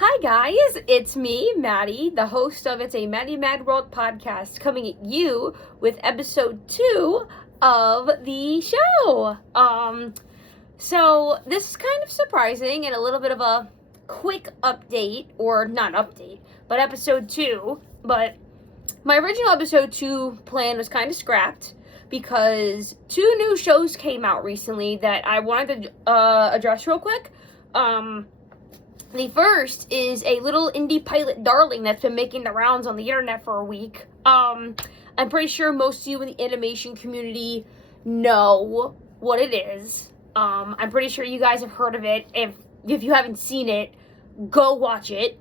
Hi guys, it's me, Maddie, the host of It's a Maddie Mad World podcast, coming at you with episode 2 of the show. So this is kind of surprising and a little bit of a quick update, or not update, but episode 2. But my original episode 2 plan was kind of scrapped because 2 new shows came out recently that I wanted to address real quick. The first is a little indie pilot darling that's been making the rounds on the internet for a week. I'm pretty sure most of you in the animation community know what it is. I'm pretty sure you guys have heard of it. If you haven't seen it, go watch it.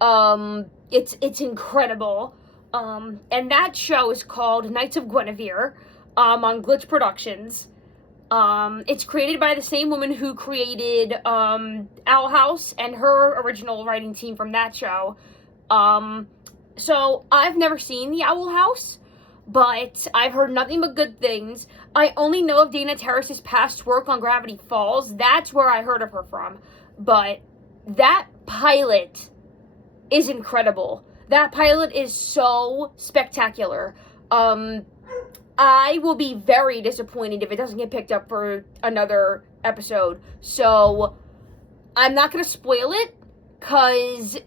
It's incredible. And that show is called Knights of Guinevere, on Glitch Productions. It's created by the same woman who created Owl House and her original writing team from that show. So I've never seen the Owl House, but I've heard nothing but good things. I only know of Dana Terrace's past work on Gravity Falls. That's where I heard of her from. But that pilot is incredible. That pilot is so spectacular. I will be very disappointed if it doesn't get picked up for another episode. So I'm not going to spoil it because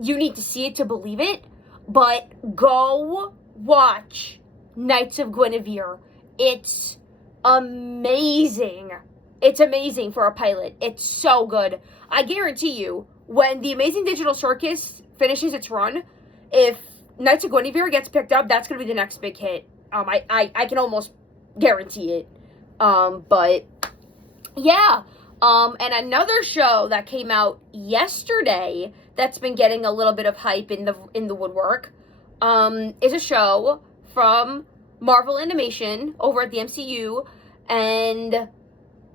you need to see it to believe it. But go watch Knights of Guinevere. It's amazing. It's amazing for a pilot. It's so good. I guarantee you, when the Amazing Digital Circus finishes its run, if Knights of Guinevere gets picked up, that's going to be the next big hit. I can almost guarantee it. But yeah. And another show that came out yesterday that's been getting a little bit of hype in the woodwork, is a show from Marvel Animation over at the MCU, and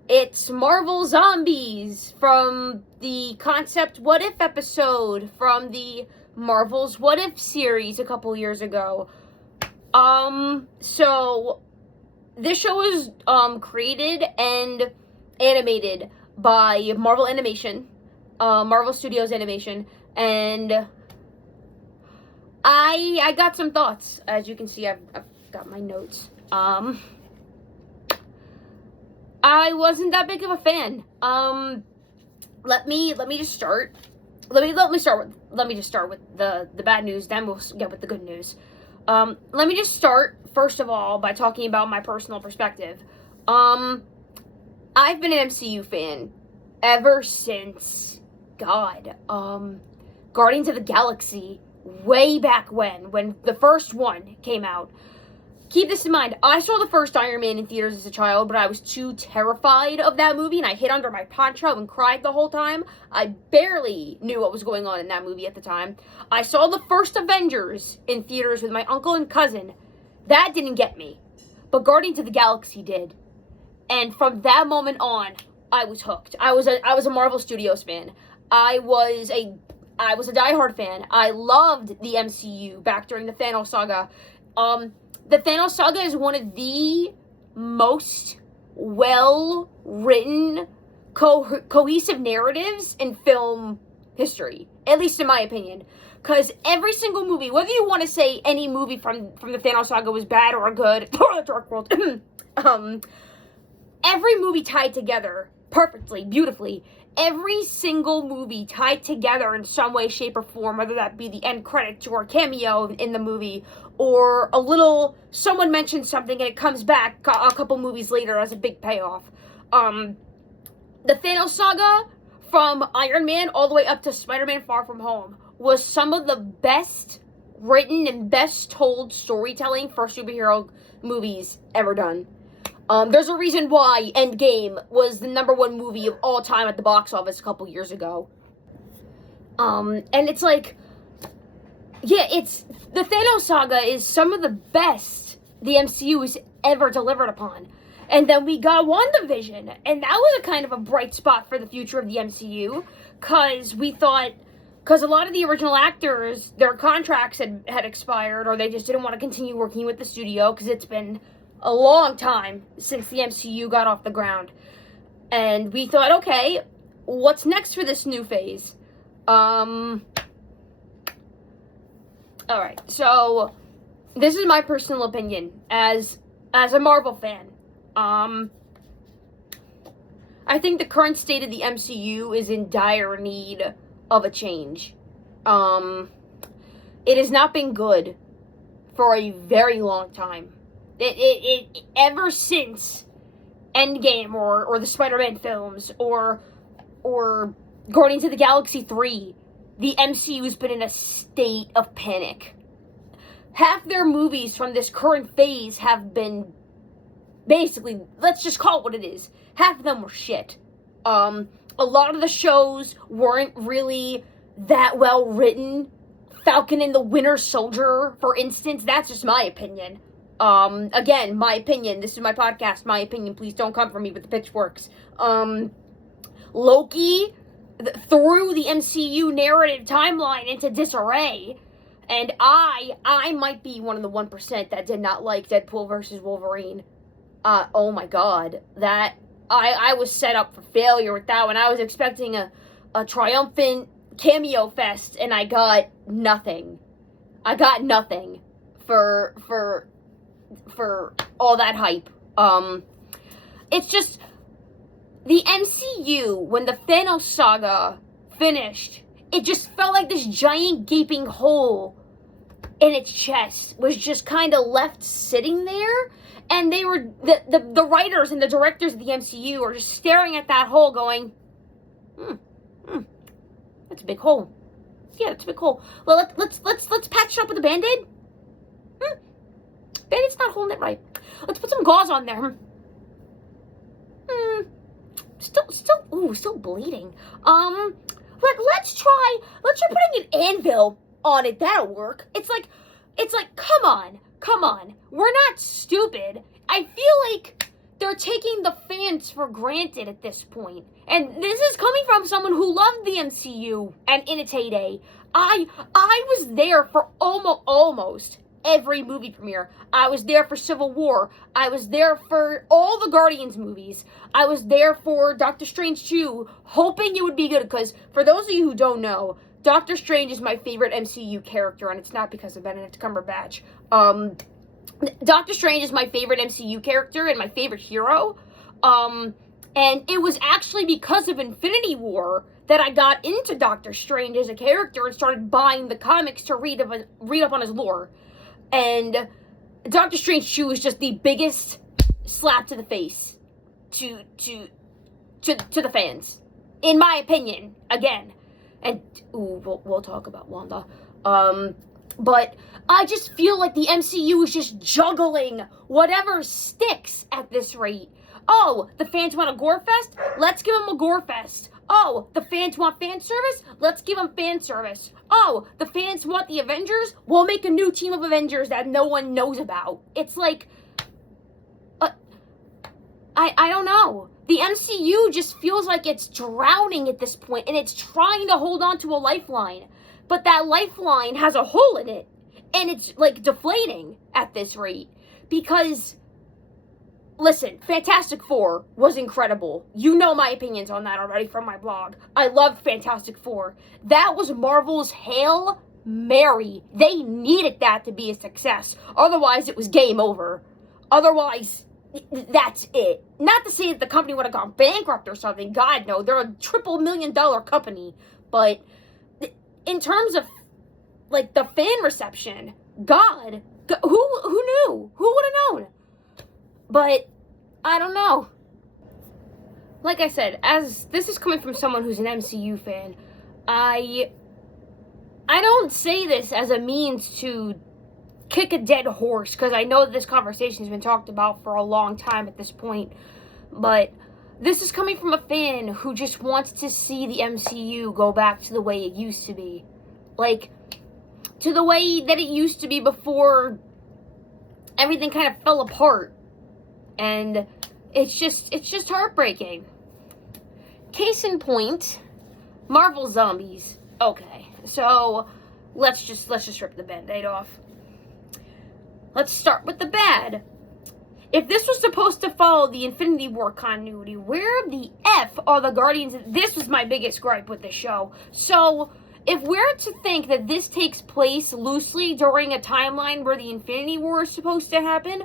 it's Marvel Zombies from the Concept What If episode from the Marvel's What If series a couple years ago. So this show was created and animated by Marvel Animation, Marvel Studios Animation, and I got some thoughts. As you can see, I've got my notes. I wasn't that big of a fan. Let me just start. Let me just start with the bad news, then we'll get with the good news. Let me just start, first of all, by talking about my personal perspective. I've been an MCU fan ever since, Guardians of the Galaxy, way back when the first one came out. Keep this in mind, I saw the first Iron Man in theaters as a child, but I was too terrified of that movie, and I hid under my poncho and cried the whole time. I barely knew what was going on in that movie at the time. I saw the first Avengers in theaters with my uncle and cousin. That didn't get me. But Guardians of the Galaxy did. And from that moment on, I was hooked. I was a Marvel Studios fan. I was a diehard fan. I loved the MCU back during the Thanos saga. The Thanos saga is one of the most well-written, cohesive narratives in film history, at least in my opinion. Because every single movie, whether you want to say any movie from the Thanos saga was bad or good, or the Dark World, every movie tied together perfectly, beautifully. Every single movie tied together in some way, shape, or form, whether that be the end credits or a cameo in the movie, or someone mentions something and it comes back a couple movies later as a big payoff. The Thanos saga, from Iron Man all the way up to Spider-Man Far From Home, was some of the best written and best told storytelling for superhero movies ever done. There's a reason why Endgame was the #1 movie of all time at the box office a couple years ago. And it's like, yeah, the Thanos saga is some of the best the MCU has ever delivered upon. And then we got WandaVision, and that was a kind of a bright spot for the future of the MCU, because a lot of the original actors, their contracts had expired, or they just didn't want to continue working with the studio, because it's been a long time since the MCU got off the ground. And we thought, okay, what's next for this new phase? Alright, so this is my personal opinion as a Marvel fan. I think the current state of the MCU is in dire need of a change. It has not been good for a very long time. It ever since Endgame or the Spider-Man films or Guardians of the Galaxy 3, the MCU's been in a state of panic. Half their movies from this current phase have been basically, let's just call it what it is. Half of them were shit. A lot of the shows weren't really that well written. Falcon and the Winter Soldier, for instance, that's just my opinion. Again, my opinion. This is my podcast, my opinion. Please don't come for me with the pitchforks. Loki threw the MCU narrative timeline into disarray. And I might be one of the 1% that did not like Deadpool versus Wolverine. Oh my god. That, I was set up for failure with that one. I was expecting a triumphant cameo fest, and I got nothing. I got nothing for all that hype. It's just, the MCU, when the Thanos saga finished, it just felt like this giant gaping hole in its chest was just kind of left sitting there, and they were, the writers and the directors of the MCU are just staring at that hole going, that's a big hole. Yeah, that's a big hole. Well, let's patch it up with a Band-Aid. Band-Aid's not holding it right. Let's put some gauze on there. Still bleeding. Let's try putting an anvil on it. That'll work. It's like, come on. We're not stupid. I feel like they're taking the fans for granted at this point. And this is coming from someone who loved the MCU and in its heyday. I was there for almost every movie premiere. I was there for Civil War. I was there for all the Guardians movies. I was there for Doctor Strange 2, hoping it would be good, because for those of you who don't know, Doctor Strange is my favorite MCU character, and it's not because of Benedict Cumberbatch. Doctor Strange is my favorite MCU character and my favorite hero. And it was actually because of Infinity War that I got into Doctor Strange as a character and started buying the comics to read up on his lore. And Doctor Strange 2 is just the biggest slap to the face to the fans, in my opinion. Again, and we'll talk about Wanda. But I just feel like the MCU is just juggling whatever sticks at this rate. Oh, the fans want a gore fest? Let's give them a gore fest. Oh, the fans want fan service? Let's give them fan service. Oh, the fans want the Avengers? We'll make a new team of Avengers that no one knows about. It's like, I don't know. The MCU just feels like it's drowning at this point, and it's trying to hold on to a lifeline. But that lifeline has a hole in it, and it's, like, deflating at this rate. Because, listen, Fantastic Four was incredible. You know my opinions on that already from my blog. I loved Fantastic Four. That was Marvel's Hail Mary. They needed that to be a success. Otherwise, it was game over. Otherwise, that's it. Not to say that the company would have gone bankrupt or something. God, no. They're a $3 million company. But in terms of, like, the fan reception, God, who knew? Who would have known? But, I don't know. Like I said, as this is coming from someone who's an MCU fan, I don't say this as a means to kick a dead horse, because I know that this conversation has been talked about for a long time at this point, but this is coming from a fan who just wants to see the MCU go back to the way it used to be. Like, to the way that it used to be before everything kind of fell apart. And it's just heartbreaking. Case in point, Marvel Zombies. Okay, so let's just rip the Band-Aid off. Let's start with the bad. if this was supposed to follow the Infinity War continuity, where the F are the Guardians? This was my biggest gripe with the show. So, if we're to think that this takes place loosely during a timeline where the Infinity War is supposed to happen,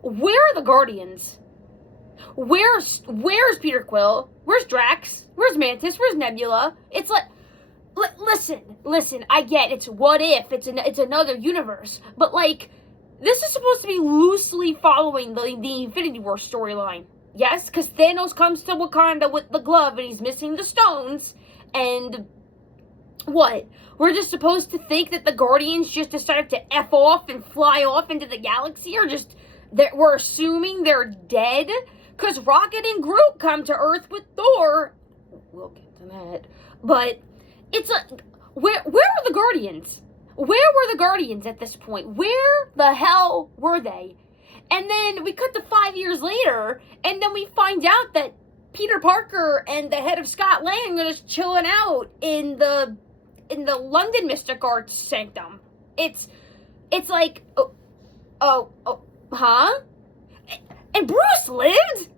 where are the Guardians? Where's Peter Quill? Where's Drax? Where's Mantis? Where's Nebula? It's like, listen, I get it's what if, it's another universe, but like, this is supposed to be loosely following the Infinity War storyline. Yes, because Thanos comes to Wakanda with the glove and he's missing the stones, and what? We're just supposed to think that the Guardians just decided to F off and fly off into the galaxy, or just that we're assuming they're dead? Because Rocket and Groot come to Earth with Thor. We'll get to that. But it's like, where are the Guardians? Where were the Guardians at this point? Where the hell were they? And then we cut to 5 years later, and then we find out that Peter Parker and the head of Scott Lang are just chilling out in the London Mystic Arts sanctum. It's like, huh? And Bruce lived?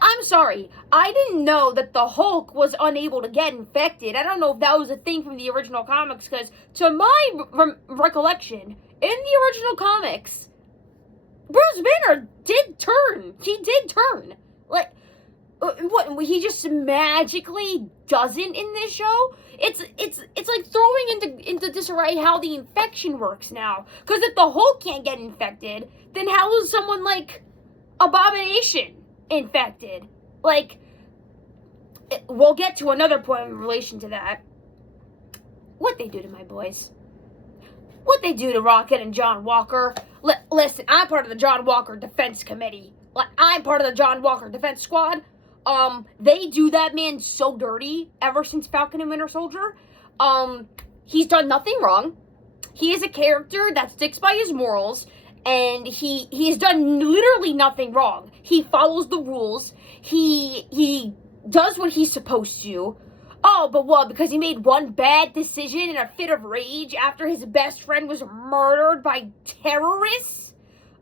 I'm sorry, I didn't know that the Hulk was unable to get infected. I don't know if that was a thing from the original comics, because to my recollection, in the original comics, Bruce Banner did turn. He did turn. Like, what, he just magically doesn't in this show? It's like throwing into disarray how the infection works now. Because if the Hulk can't get infected, then how is someone like Abomination infected? Like, we'll get to another point in relation to that. What they do to my boys. What they do to Rocket and John Walker. Listen, I'm part of the John Walker Defense Committee. I'm part of the John Walker Defense Squad. They do that man so dirty ever since Falcon and Winter Soldier. He's done nothing wrong. He is a character that sticks by his morals, and he's done literally nothing wrong. He follows the rules. He does what he's supposed to. Oh, but what? Because he made one bad decision in a fit of rage after his best friend was murdered by terrorists?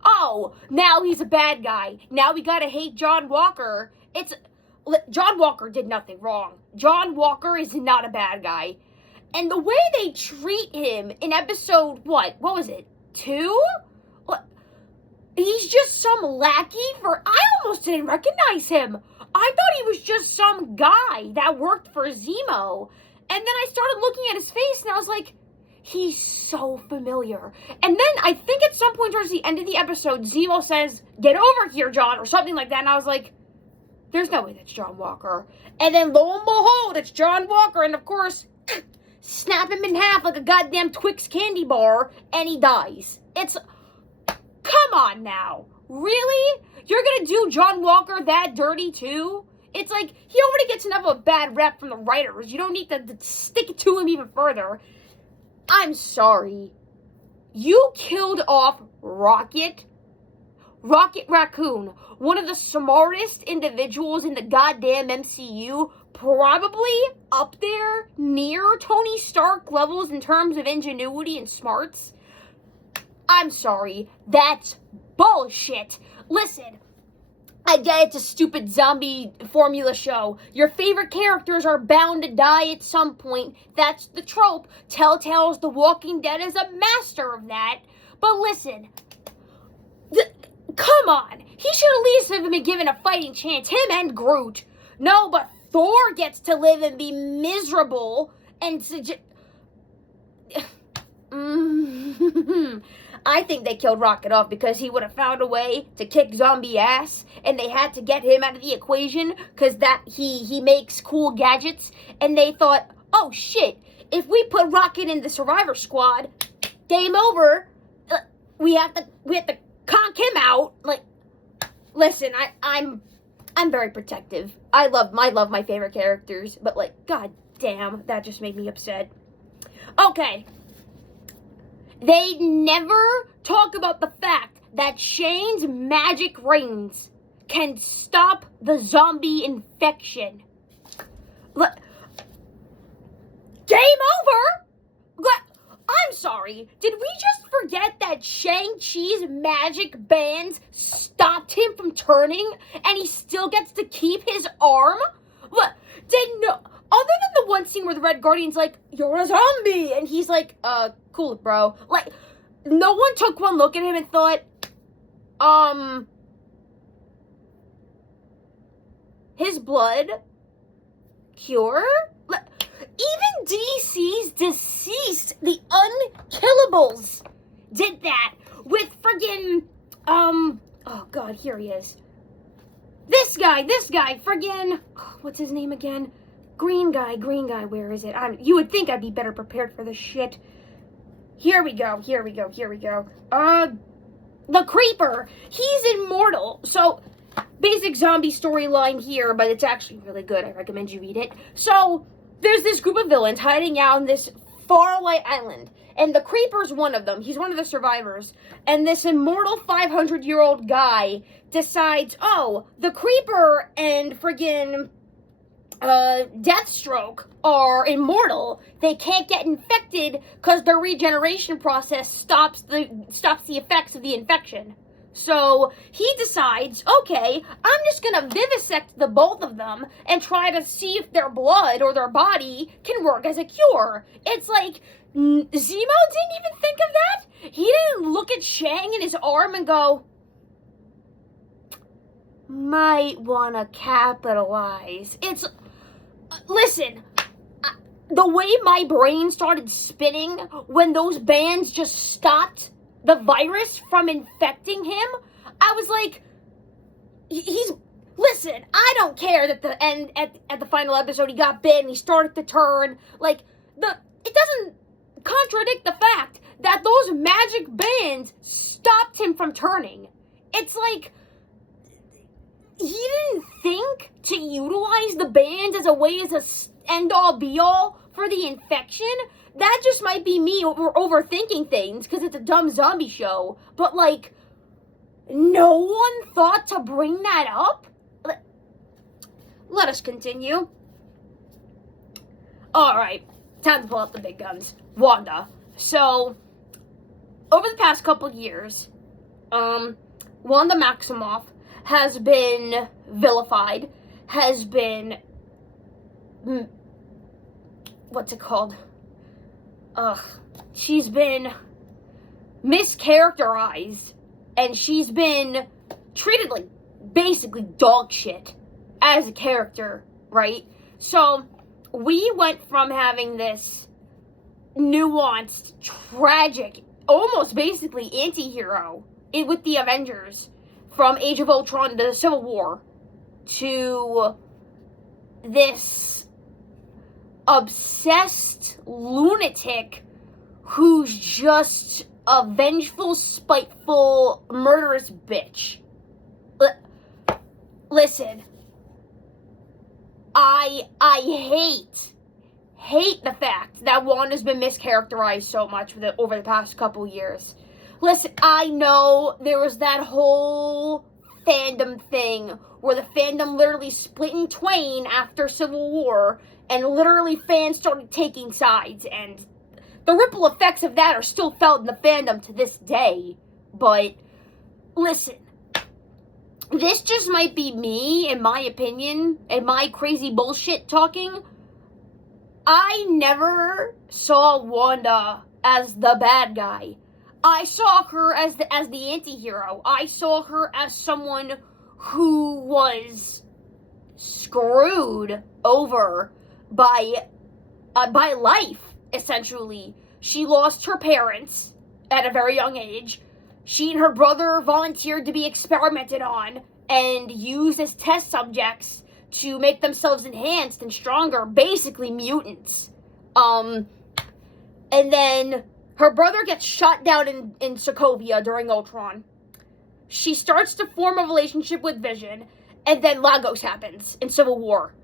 Oh, now he's a bad guy. Now we gotta hate John Walker. John Walker did nothing wrong. John Walker is not a bad guy. And the way they treat him in episode, what was it, 2? He's just some lackey I almost didn't recognize him. I thought he was just some guy that worked for Zemo. And then I started looking at his face and I was like, he's so familiar. And then I think at some point towards the end of the episode, Zemo says, "Get over here, John," or something like that. And I was like, there's no way that's John Walker. And then lo and behold, it's John Walker. And of course, snap him in half like a goddamn Twix candy bar, and he dies. Come on now. Really? You're gonna do John Walker that dirty too? It's like, he already gets enough of a bad rep from the writers. You don't need to stick it to him even further. I'm sorry. You killed off Rocket Raccoon, one of the smartest individuals in the goddamn MCU, probably up there near Tony Stark levels in terms of ingenuity and smarts. I'm sorry, that's bullshit. Listen, I get it's a stupid zombie formula show. Your favorite characters are bound to die at some point. That's the trope. Telltale's The Walking Dead is a master of that. But listen, come on. He should at least have been given a fighting chance. Him and Groot. No, but Thor gets to live and be miserable and I think they killed Rocket off because he would have found a way to kick zombie ass, and they had to get him out of the equation because that he makes cool gadgets, and they thought, oh shit, if we put Rocket in the Survivor Squad, game over. We have to conk him out. Like, listen, I'm very protective. I love my favorite characters, but like, god damn, that just made me upset. Okay. They never talk about the fact that Shane's magic rings can stop the zombie infection. Game over? I'm sorry, did we just forget that Shang-Chi's magic bands stopped him from turning, and he still gets to keep his arm? What? Other than the one scene where the Red Guardian's like, "You're a zombie," and he's like, cool it, bro. Like, no one took one look at him and thought, his blood cure? Even DC's deceased, the Unkillables, did that with friggin', oh god, here he is. This guy, friggin', what's his name again? Green guy, where is it? You would think I'd be better prepared for this shit. Here we go. The Creeper. He's immortal. So, basic zombie storyline here, but it's actually really good. I recommend you read it. So, there's this group of villains hiding out on this faraway island. And the Creeper's one of them. He's one of the survivors. And this immortal 500-year-old guy decides, oh, the Creeper and friggin' Deathstroke are immortal. They can't get infected because their regeneration process stops the effects of the infection. So he decides, okay, I'm just gonna vivisect the both of them and try to see if their blood or their body can work as a cure. It's like, Zemo didn't even think of that? He didn't look at Shang and his arm and go, might wanna capitalize. Listen, the way my brain started spinning when those bands just stopped the virus from infecting him, I was like, listen, I don't care that at the final episode he got bit and he started to turn, like, it doesn't contradict the fact that those magic bands stopped him from turning. It's like, he didn't think to utilize the bands as a way, as a end-all be-all for the infection. That just might be me overthinking things because it's a dumb zombie show. But, like, no one thought to bring that up? Let us continue. Alright, time to pull out the big guns. Wanda. So, over the past couple years, Wanda Maximoff has been vilified, has been, what's it called? She's been mischaracterized, and she's been treated like basically dog shit as a character, right? So, we went from having this nuanced, tragic, almost basically anti-hero with the Avengers, from Age of Ultron to the Civil War, to this obsessed lunatic who's just a vengeful, spiteful, murderous bitch. Listen, I hate the fact that Wanda's been mischaracterized so much over the past couple years. Listen, I know there was that whole fandom thing where the fandom literally split in twain after Civil War, and literally fans started taking sides, and the ripple effects of that are still felt in the fandom to this day. But, listen, this just might be me, in my opinion, and my crazy bullshit talking. I never saw Wanda as the bad guy. I saw her as the anti-hero. I saw her as someone who was screwed over by life, essentially. She lost her parents at a very young age. She and her brother volunteered to be experimented on and used as test subjects to make themselves enhanced and stronger, basically mutants. And then her brother gets shot down in Sokovia during Ultron. She starts to form a relationship with Vision, and then Lagos happens in Civil War.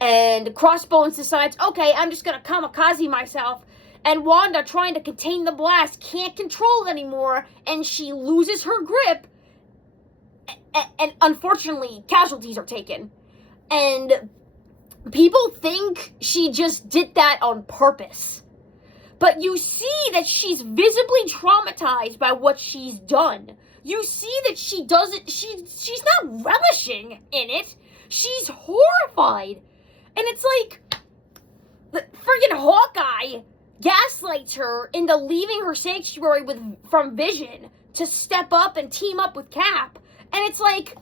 And Crossbones decides, okay, I'm just gonna kamikaze myself. And Wanda, trying to contain the blast, can't control it anymore, and she loses her grip. And unfortunately, casualties are taken. And people think she just did that on purpose. But you see that she's visibly traumatized by what she's done. You see that she doesn't, she's not relishing in it. She's horrified. And it's like, the friggin' Hawkeye gaslights her into leaving her sanctuary from Vision to step up and team up with Cap. And it's like,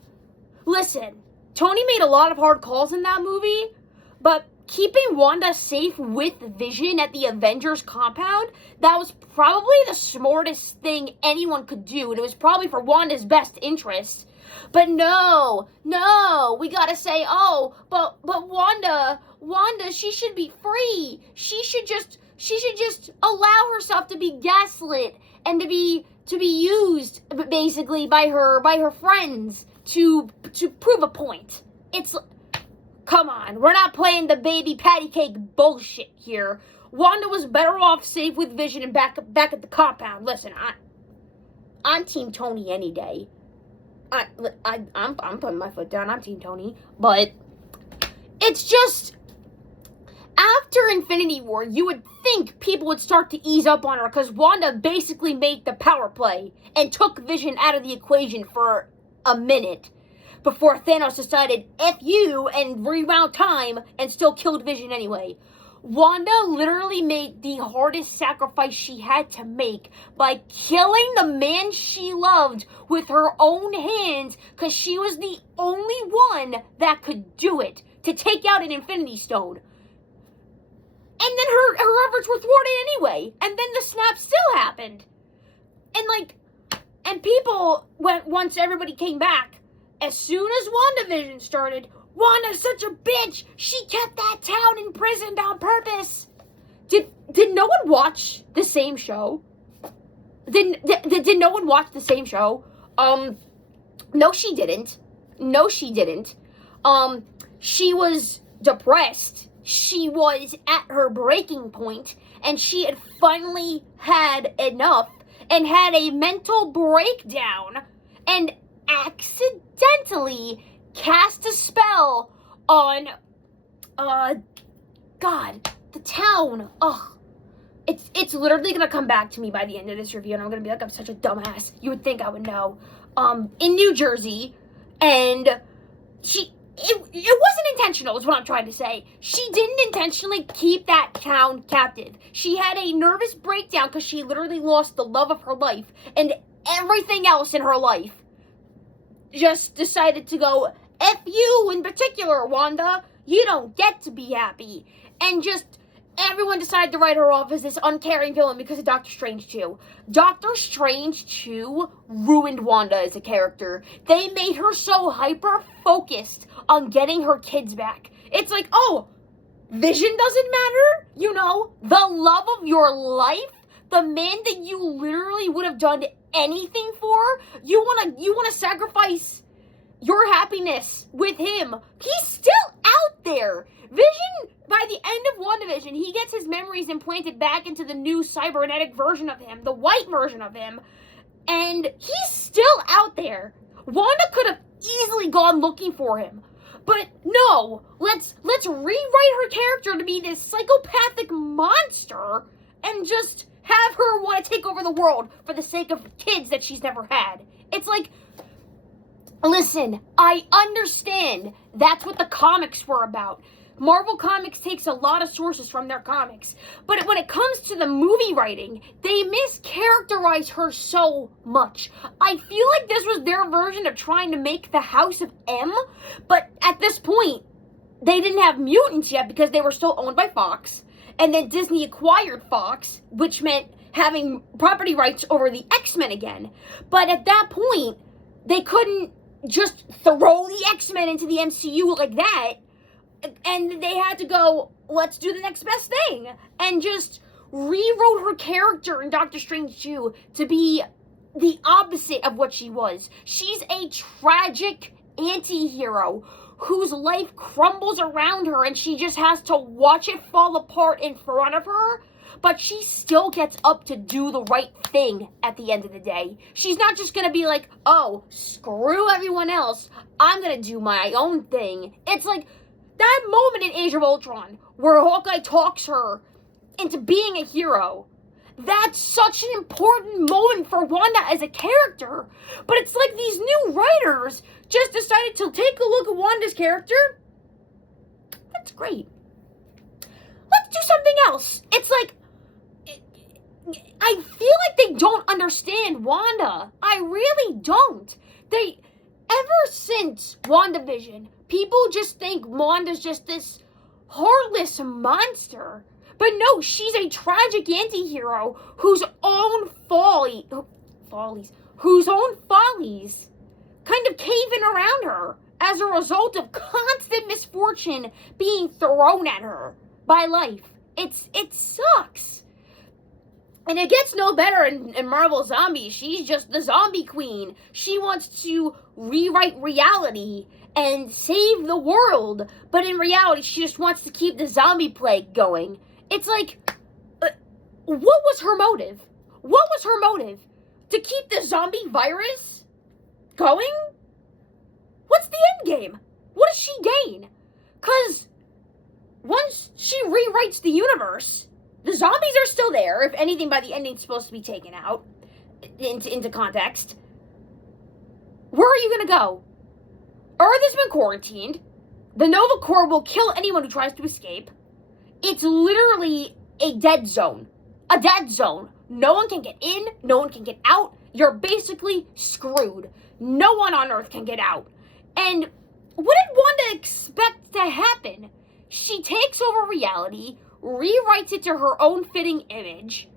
listen, Tony made a lot of hard calls in that movie, but keeping Wanda safe with Vision at the Avengers compound, that was probably the smartest thing anyone could do, and it was probably for Wanda's best interest. But no, we gotta say, oh, but Wanda, she should be free. She should just allow herself to be gaslit and to be used basically by her friends to prove a point. It's, come on, we're not playing the baby patty cake bullshit here. Wanda was better off safe with Vision and back at the compound. Listen, I'm Team Tony any day. I'm putting my foot down. I'm Team Tony, but it's just, after Infinity War, you would think people would start to ease up on her because Wanda basically made the power play and took Vision out of the equation for a minute before Thanos decided F you and rewound time and still killed Vision anyway. Wanda literally made the hardest sacrifice she had to make by killing the man she loved with her own hands because she was the only one that could do it, to take out an Infinity Stone. And then her efforts were thwarted anyway. And then the snap still happened. And people went, once everybody came back, as soon as WandaVision started, Wanda's such a bitch. She kept that town imprisoned on purpose. Did no one watch the same show? Did no one watch the same show? No, she didn't. She was depressed. She was at her breaking point, and she had finally had enough and had a mental breakdown and accidentally cast a spell on, God, the town. Ugh. It's literally gonna come back to me by the end of this review, and I'm gonna be like, I'm such a dumbass. You would think I would know. In New Jersey, and it wasn't intentional, is what I'm trying to say. She didn't intentionally keep that town captive. She had a nervous breakdown because she literally lost the love of her life, and everything else in her life just decided to go, F you in particular, Wanda. You don't get to be happy. And just everyone decided to write her off as this uncaring villain because of Doctor Strange 2. Doctor Strange 2 ruined Wanda as a character. They made her so hyper-focused on getting her kids back. It's like, oh, Vision doesn't matter? You know, the love of your life? The man that you literally would have done anything for? You wanna sacrifice your happiness with him? He's still out there. Vision, by the end of WandaVision, he gets his memories implanted back into the new cybernetic version of him, the white version of him, and he's still out there. Wanda could have easily gone looking for him, but no, let's rewrite her character to be this psychopathic monster and just have her want to take over the world for the sake of kids that she's never had. It's like, listen, I understand that's what the comics were about. Marvel Comics takes a lot of sources from their comics. But when it comes to the movie writing, they mischaracterize her so much. I feel like this was their version of trying to make the House of M, but at this point, they didn't have mutants yet because they were still owned by Fox. And then Disney acquired Fox, which meant having property rights over the X-Men again. But at that point, they couldn't just throw the X-Men into the MCU like that. And they had to go, let's do the next best thing. And just rewrote her character in Doctor Strange 2 to be the opposite of what she was. She's a tragic anti-hero whose life crumbles around her and she just has to watch it fall apart in front of her. But she still gets up to do the right thing at the end of the day. She's not just going to be like, oh, screw everyone else. I'm going to do my own thing. It's like that moment in Age of Ultron where Hawkeye talks her into being a hero. That's such an important moment for Wanda as a character. But it's like these new writers just decided to take a look at Wanda's character. That's great. Let's do something else. It's like, I feel like they don't understand Wanda. I really don't. Ever since WandaVision, people just think Wanda's just this heartless monster. But no, she's a tragic anti-hero whose own follies kind of cave in around her as a result of constant misfortune being thrown at her by life. It sucks. And it gets no better in Marvel Zombies. She's just the zombie queen. She wants to rewrite reality and save the world. But in reality, she just wants to keep the zombie plague going. It's like, what was her motive? What was her motive? To keep the zombie virus going? What's the end game? What does she gain? Because once she rewrites the universe, the zombies are still there. If anything, by the ending's supposed to be taken out into context. Where are you going to go? Earth has been quarantined. The Nova Corps will kill anyone who tries to escape. It's literally a dead zone. A dead zone. No one can get in. No one can get out. You're basically screwed. No one on Earth can get out. And what did Wanda expect to happen? She takes over reality, rewrites it to her own fitting image.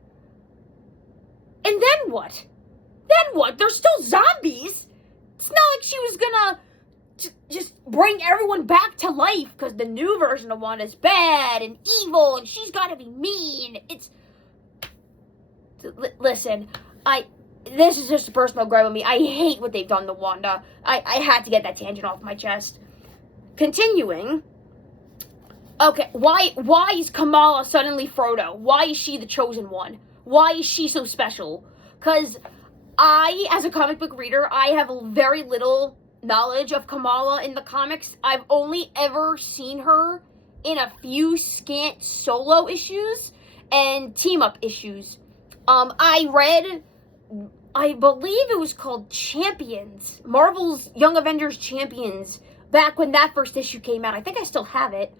And then what? Then what? They're still zombies. It's not like she was gonna just bring everyone back to life because the new version of Wanda is bad and evil and she's gotta be mean. Listen, this is just a personal gripe with me. I hate what they've done to Wanda. I had to get that tangent off my chest. Continuing. Okay, why is Kamala suddenly Frodo? Why is she the chosen one? Why is she so special? Because I, as a comic book reader, I have very little knowledge of Kamala in the comics. I've only ever seen her in a few scant solo issues and team-up issues. I read, I believe it was called Champions, Marvel's Young Avengers Champions, back when that first issue came out. I think I still have it.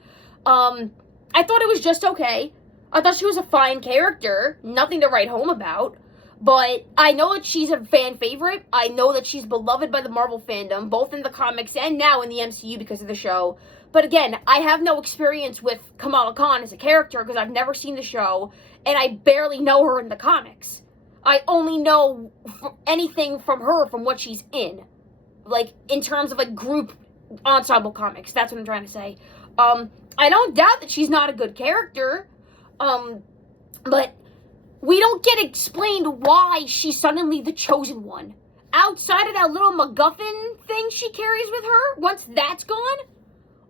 I thought it was just okay. I thought she was a fine character, nothing to write home about. But I know that she's a fan favorite. I know that she's beloved by the Marvel fandom, both in the comics and now in the MCU because of the show. But again, I have no experience with Kamala Khan as a character because I've never seen the show, and I barely know her in the comics. I only know anything from her from what she's in. Like, in terms of, like, group ensemble comics. That's what I'm trying to say. I don't doubt that she's not a good character. But we don't get explained why she's suddenly the chosen one. Outside of that little MacGuffin thing she carries with her, once that's gone,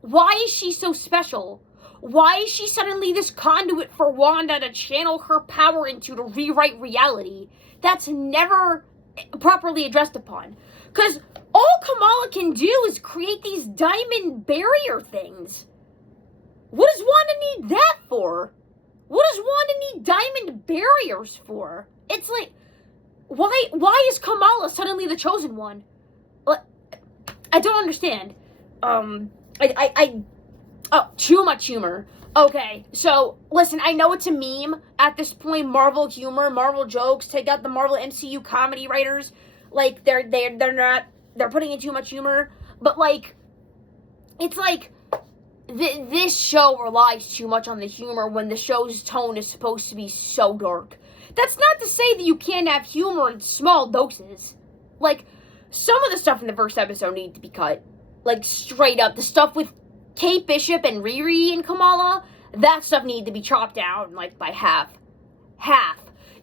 why is she so special? Why is she suddenly this conduit for Wanda to channel her power into to rewrite reality? That's never properly addressed upon. Because all Kamala can do is create these diamond barrier things. What does Wanda need that for? What does Wanda need diamond barriers for? It's like, why is Kamala suddenly the chosen one? I don't understand. Too much humor. Okay, so, listen, I know it's a meme at this point, Marvel humor, Marvel jokes, take out the Marvel MCU comedy writers, like, they're putting in too much humor, but, like, it's like, this show relies too much on the humor when the show's tone is supposed to be so dark. That's not to say that you can't have humor in small doses. Like, some of the stuff in the first episode needed to be cut. Like, straight up. The stuff with Kate Bishop and Riri and Kamala, that stuff needed to be chopped down, like, by half.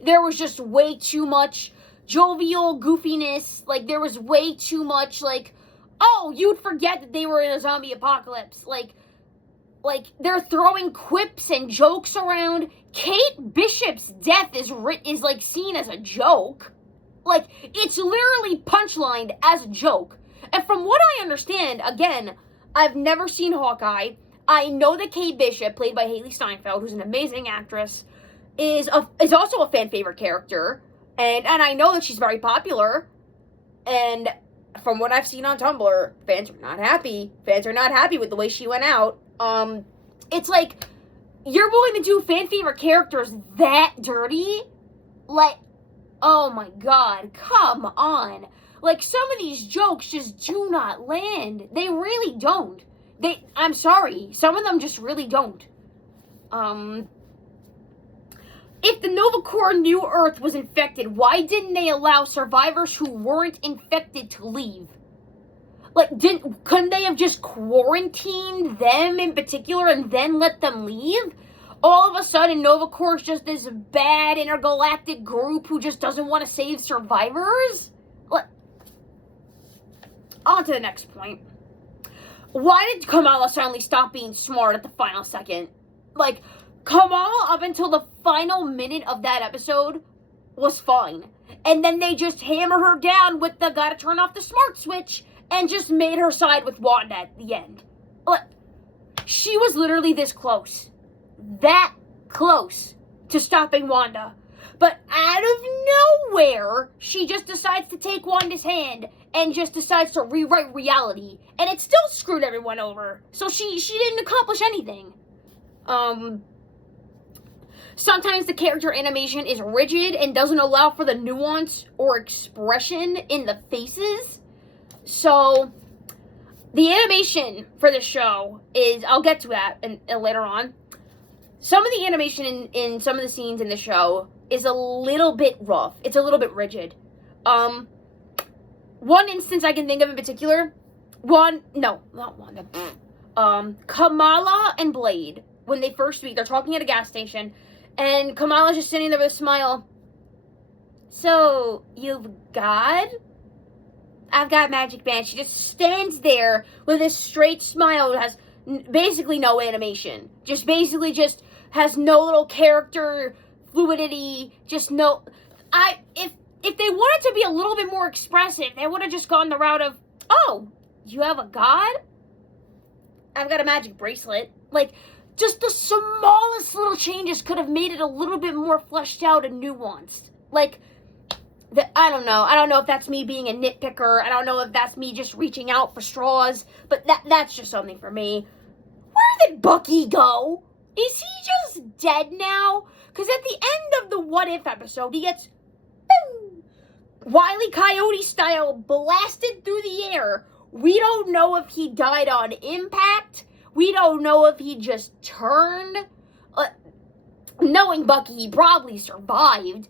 There was just way too much jovial goofiness. Like, there was way too much, like, oh, you'd forget that they were in a zombie apocalypse. Like, they're throwing quips and jokes around. Kate Bishop's death is like, seen as a joke. Like, it's literally punchlined as a joke. And from what I understand, again, I've never seen Hawkeye. I know that Kate Bishop, played by Haley Steinfeld, who's an amazing actress, is also a fan favorite character, and I know that she's very popular, and from what I've seen on Tumblr, fans are not happy. Fans are not happy with the way she went out. It's like, you're willing to do fan favorite characters that dirty? Like, oh my god, come on. Like, some of these jokes just do not land. They really don't. I'm sorry, some of them just really don't. If the Nova Corps knew Earth was infected, why didn't they allow survivors who weren't infected to leave? Like, couldn't they have just quarantined them in particular and then let them leave? All of a sudden, Nova Corps is just this bad intergalactic group who just doesn't want to save survivors? On to the next point. Why did Kamala suddenly stop being smart at the final second? Like, Kamala, up until the final minute of that episode, was fine. And then they just hammer her down with the gotta turn off the smart switch and just made her side with Wanda at the end. Like, she was literally this close. That close to stopping Wanda. But out of nowhere, she just decides to take Wanda's hand and just decides to rewrite reality. And it still screwed everyone over. So she didn't accomplish anything. Sometimes the character animation is rigid and doesn't allow for the nuance or expression in the faces. So, the animation for the show is, I'll get to that later on. Some of the animation in some of the scenes in the show is a little bit rough. It's a little bit rigid. One instance I can think of in particular, Kamala and Blade, when they first meet, they're talking at a gas station, and Kamala's just sitting there with a smile. So, you've got? I've got Magic Band. She just stands there with this straight smile that has basically no animation. Just has no little character fluidity, just no... If they wanted to be a little bit more expressive, they would have just gone the route of, oh, you have a god? I've got a magic bracelet. Like, just the smallest little changes could have made it a little bit more fleshed out and nuanced. Like, I don't know. I don't know if that's me being a nitpicker. I don't know if that's me just reaching out for straws. But that's just something for me. Where did Bucky go? Is he just dead now? Because at the end of the What If episode, he gets, boom, Wile E. Coyote style blasted through the air. We don't know if he died on impact. We don't know if he just turned. Knowing Bucky, he probably survived.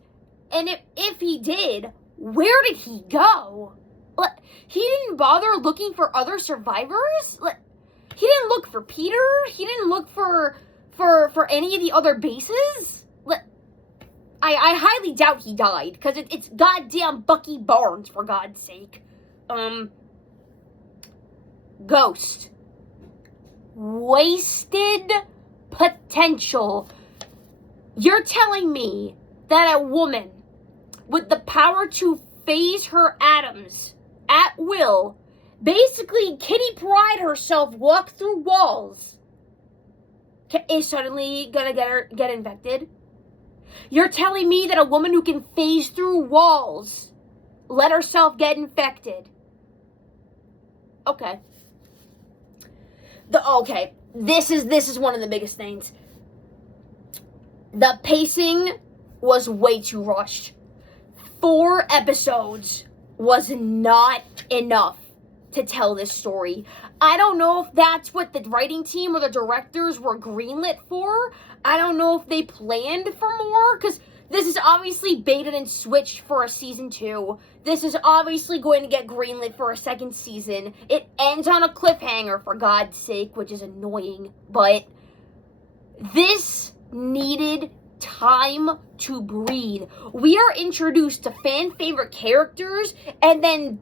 And if he did, where did he go? He didn't bother looking for other survivors? He didn't look for Peter? He didn't look for any of the other bases? I highly doubt he died, because it's goddamn Bucky Barnes, for God's sake. Ghost. Wasted potential. You're telling me that a woman with the power to phase her atoms at will, basically Kitty Pryde herself, walk through walls, is suddenly gonna get infected? You're telling me that a woman who can phase through walls let herself get infected? Okay. This is one of the biggest things. The pacing was way too rushed. 4 episodes was not enough to tell this story. I don't know if that's what the writing team or the directors were greenlit for. I don't know if they planned for more, because this is obviously baited and switched for a season 2. This is obviously going to get greenlit for a second season. It ends on a cliffhanger, for God's sake, which is annoying. But this needed time to breathe. We are introduced to fan favorite characters and then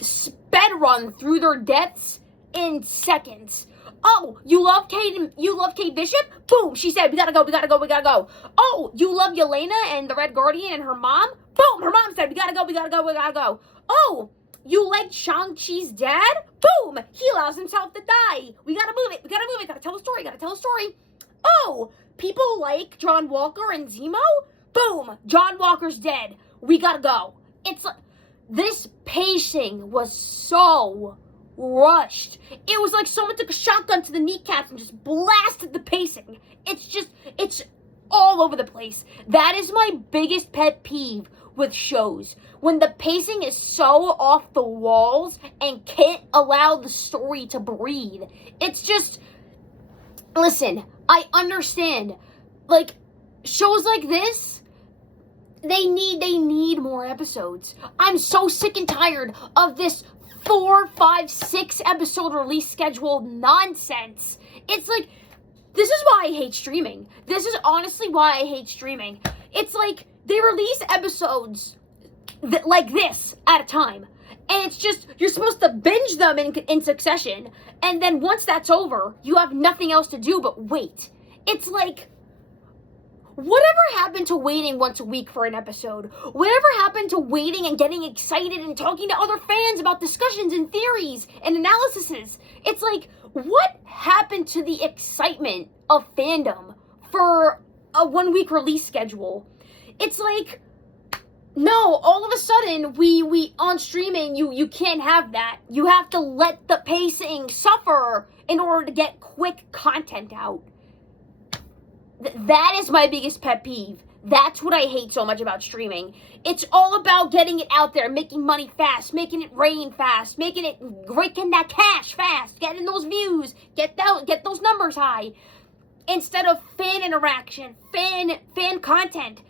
sped run through their deaths in seconds. Oh, you love Kate Bishop? Boom, she said, we gotta go. Oh, you love Yelena and the Red Guardian and her mom? Boom, her mom said, we gotta go. Oh, You like Shang-Chi's dad? Boom! He allows himself to die. We gotta move it. Gotta tell a story. Oh, people like John Walker and Zemo? Boom! John Walker's dead. We gotta go. It's like, this pacing was so rushed. It was like someone took a shotgun to the kneecaps and just blasted the pacing. It's all over the place. That is my biggest pet peeve with shows. When the pacing is so off the walls and can't allow the story to breathe. It's just, listen, I understand. Like, shows like this, they need more episodes. I'm so sick and tired of this 4, 5, 6 episode release schedule nonsense. It's like, this is why I hate streaming. This is honestly why I hate streaming. It's like, they release episodes like this at a time. And it's just, you're supposed to binge them in succession. And then once that's over, you have nothing else to do but wait. It's like, whatever happened to waiting once a week for an episode? Whatever happened to waiting and getting excited and talking to other fans about discussions and theories and analyses? It's like, what happened to the excitement of fandom for a 1-week release schedule? It's like, no, all of a sudden, we on streaming, you can't have that. You have to let the pacing suffer in order to get quick content out. That is my biggest pet peeve. That's what I hate so much about streaming. It's all about getting it out there, making money fast, making it rain fast, making that cash fast, getting those views, get those numbers high. Instead of fan interaction, fan content,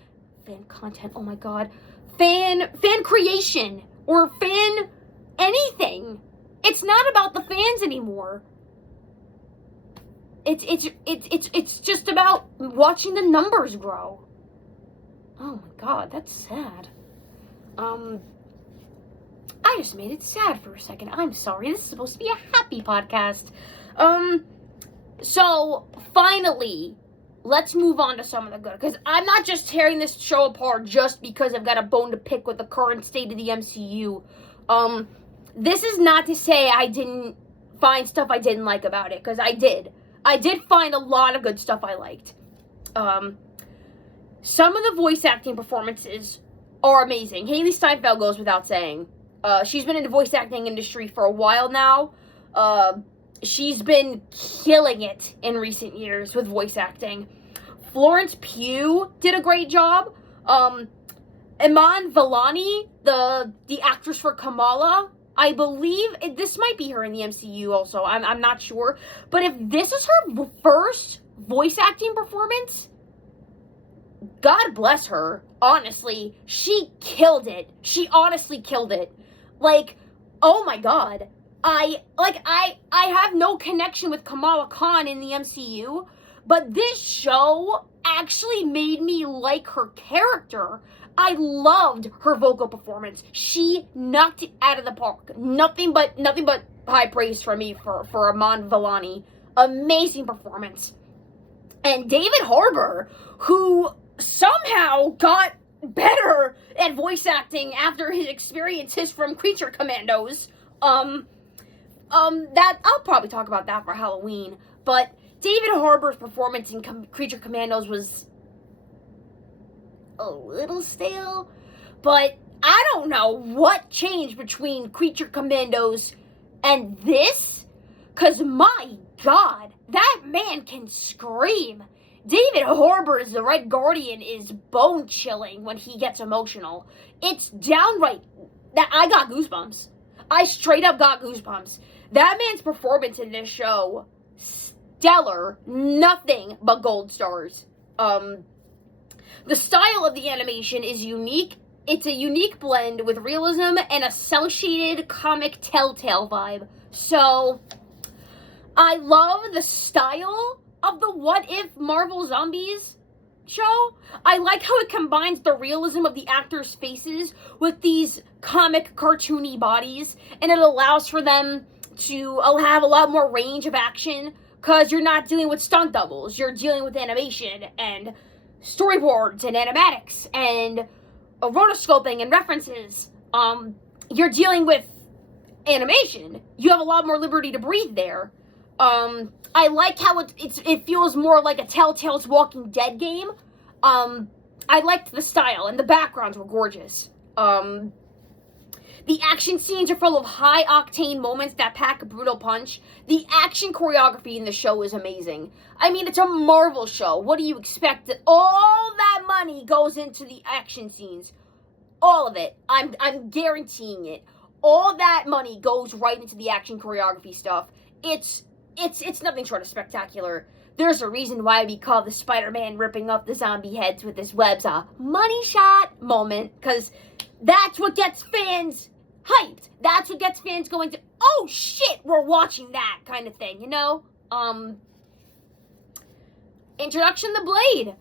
oh my god, fan creation, or fan anything. It's not about the fans anymore. It's just about watching the numbers grow. Oh my god, that's sad. I just made it sad for a second. I'm sorry. This is supposed to be a happy podcast. So finally, let's move on to some of the good. Because I'm not just tearing this show apart just because I've got a bone to pick with the current state of the MCU. This is not to say I didn't find stuff I didn't like about it, because I did. I did find a lot of good stuff I liked. Some of the voice acting performances are amazing. Haley Steinfeld goes without saying. She's been in the voice acting industry for a while now. She's been killing it in recent years with voice acting. Florence Pugh did a great job. Iman Vellani, the actress for Kamala, I believe this might be her in the MCU also. I'm not sure. But if this is her first voice acting performance, God bless her. Honestly, she killed it. She honestly killed it. Like, oh my god. I have no connection with Kamala Khan in the MCU, but this show actually made me like her character. I loved her vocal performance. She knocked it out of the park. Nothing but high praise for me for Iman Vellani. Amazing performance. And David Harbour, who somehow got better at voice acting after his experiences from Creature Commandos. That I'll probably talk about that for Halloween. But David Harbour's performance in Creature Commandos was a little stale, but I don't know what changed between Creature Commandos and this, cause my god, that man can scream. David Harbour as the Red Guardian is bone chilling when he gets emotional. It's downright that I got goosebumps. I straight up got goosebumps. That man's performance in this show, stellar, nothing but gold stars. The style of the animation is unique. It's a unique blend with realism and a cel-shaded comic Telltale vibe. So, I love the style of the What If Marvel Zombies show. I like how it combines the realism of the actors' faces with these comic cartoony bodies, and it allows for them to have a lot more range of action, because you're not dealing with stunt doubles, you're dealing with animation and storyboards and animatics and rotoscoping and references. You're dealing with animation. You have a lot more liberty to breathe there. I like how it feels more like a Telltale's Walking Dead game. I liked the style, and the backgrounds were gorgeous. The action scenes are full of high-octane moments that pack a brutal punch. The action choreography in the show is amazing. I mean, it's a Marvel show. What do you expect? That all that money goes into the action scenes. All of it. I'm guaranteeing it. All that money goes right into the action choreography stuff. It's nothing short of spectacular. There's a reason why we call the Spider-Man ripping up the zombie heads with his webs a money shot moment, because that's what gets fans hyped. That's what gets fans going to, oh shit, we're watching that kind of thing, you know? Introduction to Blade.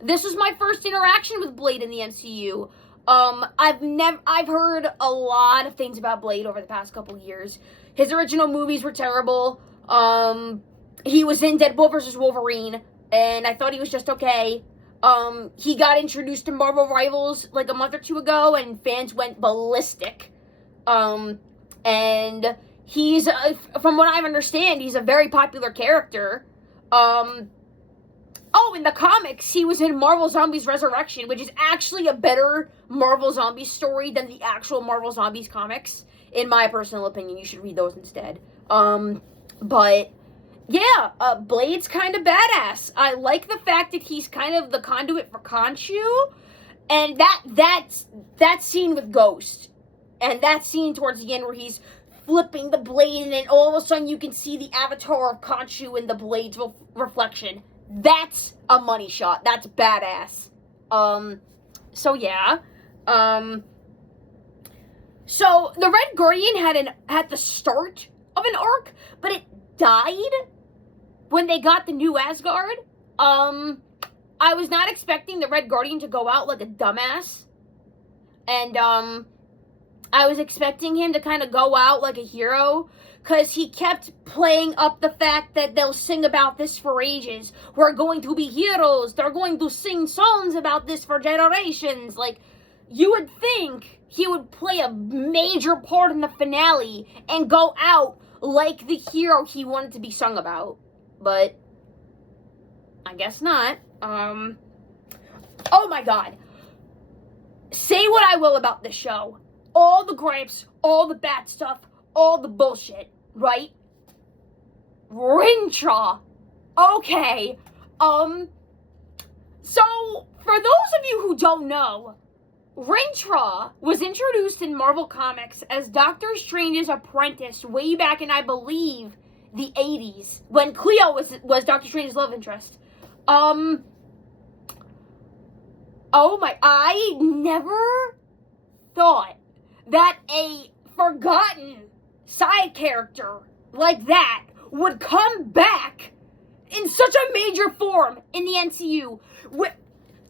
This was my first interaction with Blade in the MCU. I've heard a lot of things about Blade over the past couple years. His original movies were terrible. He was in Deadpool vs. Wolverine, and I thought he was just okay. He got introduced to Marvel Rivals like a month or two ago, and fans went ballistic. And he's, from what I understand, he's a very popular character. In the comics, he was in Marvel Zombies Resurrection, which is actually a better Marvel Zombies story than the actual Marvel Zombies comics, in my personal opinion. You should read those instead. But yeah, Blade's kind of badass. I like the fact that he's kind of the conduit for Khonshu, and that scene with Ghost, and that scene towards the end where he's flipping the blade, and then all of a sudden you can see the avatar of Khonshu in the blade's reflection. That's a money shot. That's badass. So yeah. So the Red Guardian had the start of an arc, but it died when they got the new Asgard. I was not expecting the Red Guardian to go out like a dumbass. And, I was expecting him to kind of go out like a hero, because he kept playing up the fact that they'll sing about this for ages. We're going to be heroes. They're going to sing songs about this for generations. Like, you would think he would play a major part in the finale and go out like the hero he wanted to be sung about. But I guess not. Oh my god. Say what I will about this show. All the gripes, all the bad stuff, all the bullshit, right? Rintrah. Okay. So, for those of you who don't know, Rintrah was introduced in Marvel Comics as Doctor Strange's apprentice way back in, I believe, the 80s, when Cleo was Doctor Strange's love interest. I never thought that a forgotten side character like that would come back in such a major form in the MCU.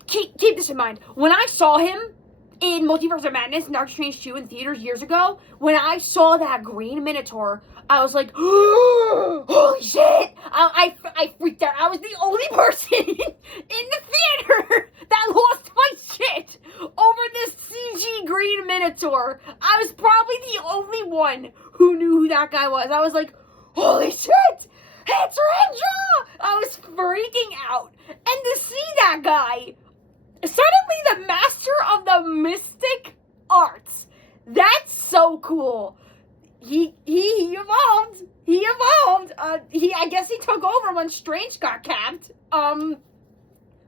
Keep this in mind. When I saw him in Multiverse of Madness and Doctor Strange 2 in theaters years ago, when I saw that green Minotaur, I was like, holy shit! I freaked out. I was the only person in the theater that lost my shit over this CG green Minotaur. I was probably the only one who knew who that guy was. I was like, holy shit! It's Rintrah! I was freaking out. And to see that guy, suddenly the master of the mystic arts, that's so cool. He evolved. He evolved. I guess he took over when Strange got capped. Wow.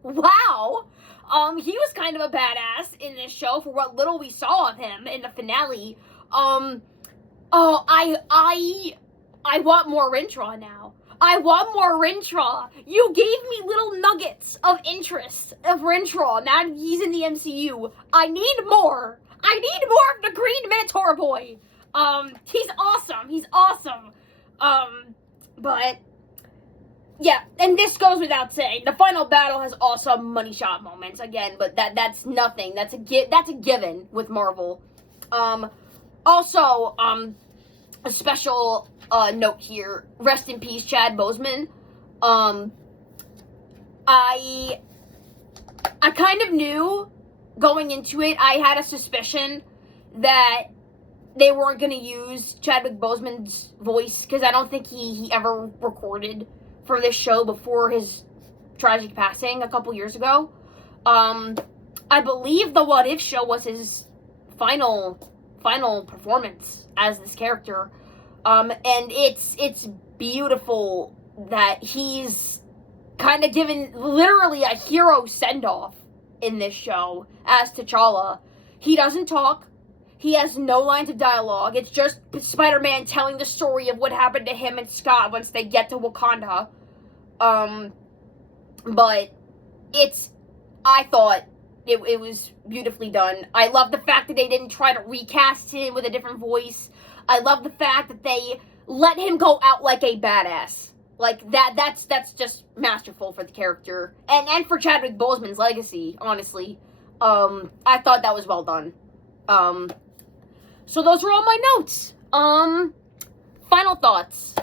He was kind of a badass in this show for what little we saw of him in the finale. I want more Rintrah now. I want more Rintrah. You gave me little nuggets of interest of Rintrah. Now he's in the MCU. I need more. I need more of the Green Minotaur boy. He's awesome. He's awesome. But yeah, and this goes without saying. The final battle has awesome money shot moments again, but that's nothing. That's a given with Marvel. Also, a special note here. Rest in peace, Chad Boseman. I kind of knew going into it. I had a suspicion that they weren't going to use Chadwick Boseman's voice, because I don't think he ever recorded for this show before his tragic passing a couple years ago. I believe the What If show was his final performance as this character. And it's beautiful that he's kind of given literally a hero send-off in this show as T'Challa. He doesn't talk. He has no lines of dialogue. It's just Spider-Man telling the story of what happened to him and Scott once they get to Wakanda. But I thought it was beautifully done. I love the fact that they didn't try to recast him with a different voice. I love the fact that they let him go out like a badass. Like, that's just masterful for the character. And for Chadwick Boseman's legacy, honestly. I thought that was well done. So those were all my notes. Final thoughts.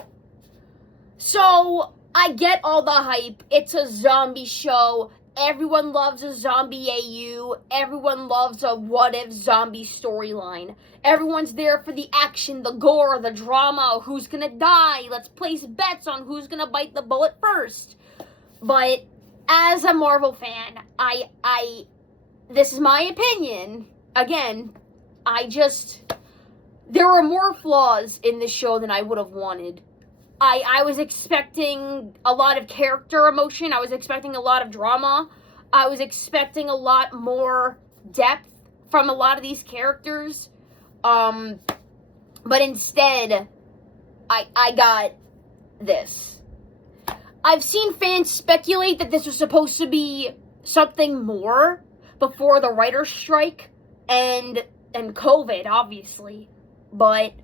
So, I get all the hype. It's a zombie show. Everyone loves a zombie AU. Everyone loves a what-if zombie storyline. Everyone's there for the action, the gore, the drama, who's gonna die. Let's place bets on who's gonna bite the bullet first. But as a Marvel fan, this is my opinion. Again, there were more flaws in this show than I would have wanted. I was expecting a lot of character emotion. I was expecting a lot of drama. I was expecting a lot more depth from a lot of these characters. But instead, I got this. I've seen fans speculate that this was supposed to be something more before the writer's strike and COVID, obviously. But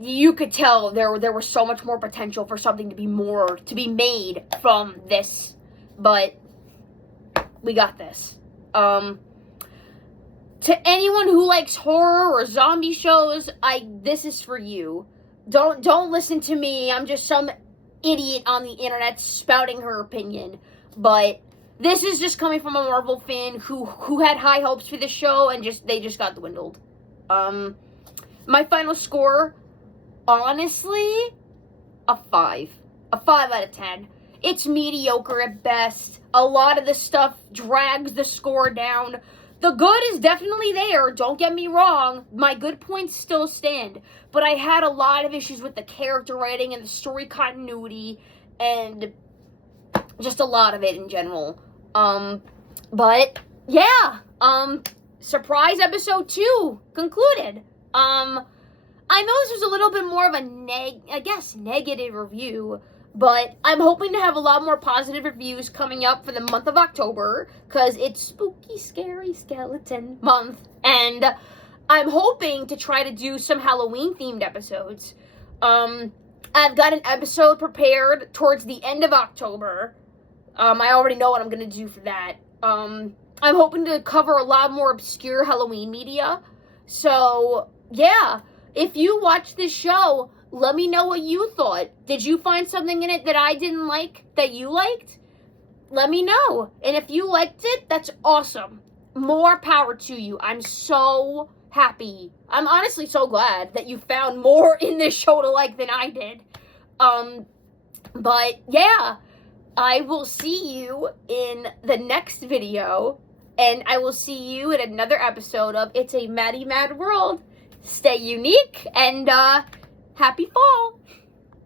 you could tell there was so much more potential for something to be made from this, but we got this. To anyone who likes horror or zombie shows, this is for you. Don't listen to me. I'm just some idiot on the internet spouting her opinion, but this is just coming from a Marvel fan who had high hopes for the show and they just got dwindled. My final score, honestly, a 5. A 5 out of 10. It's mediocre at best. A lot of the stuff drags the score down. The good is definitely there, don't get me wrong. My good points still stand. But I had a lot of issues with the character writing and the story continuity and just a lot of it in general. But yeah, surprise episode 2 concluded. I know this was a little bit more of a negative review, but I'm hoping to have a lot more positive reviews coming up for the month of October, because it's spooky, scary skeleton month, and I'm hoping to try to do some Halloween-themed episodes. I've got an episode prepared towards the end of October. I already know what I'm going to do for that. I'm hoping to cover a lot more obscure Halloween media, so yeah. If you watch this show, let me know what you thought. Did you find something in it that I didn't like, that you liked? Let me know. And if you liked it, that's awesome. More power to you. I'm so happy. I'm honestly so glad that you found more in this show to like than I did. But yeah, I will see you in the next video. And I will see you in another episode of It's a Maddie Mad World. Stay unique, and happy fall!